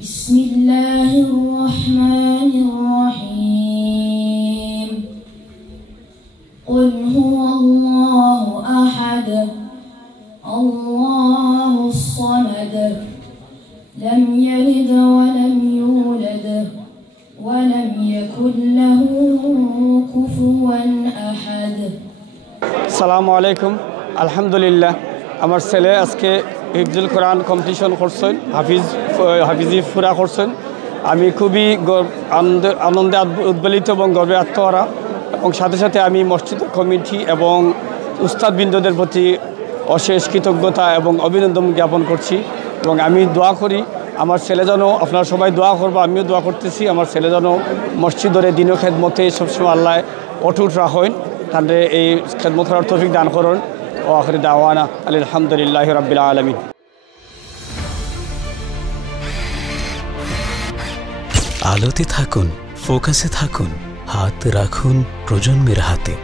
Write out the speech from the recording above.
بسم الله الرحمن الرحيم قل هو الله أحد الله الصمد لم يلد ولم يولد ولم يكن له كفوا أحد السلام عليكم الحمد لله আমার ছেলে আজকে হিফজুল কোরআন কম্পিটিশন করছেন হাফিজি পুরা করছেন আমি খুবই আনন্দে উদ্বেলিত এবং গর্বে আত্মহারা এবং সাথে সাথে আমি মসজিদ কমিটি এবং উস্তাদবৃন্দদের প্রতি অশেষ কৃতজ্ঞতা এবং অভিনন্দন জ্ঞাপন করছি এবং আমি দোয়া করি আমার ছেলে যেন আপনারা সবাই দোয়া করবো আমিও দোয়া করতেছি আমার ছেলে যেন মসজিদের দিনও খেদমতে সবসময় আল্লাহ অটুট রাখেন তাহলে এই খেদমত করার তৌফিক দান করুন ও আখির দাওয়ানা আলহামদুলিল্লাহি রাব্বিল আলামিন। আলোতে থাকুন, ফোকাসে থাকুন, হাত রাখুন প্রজন্মের হাতে।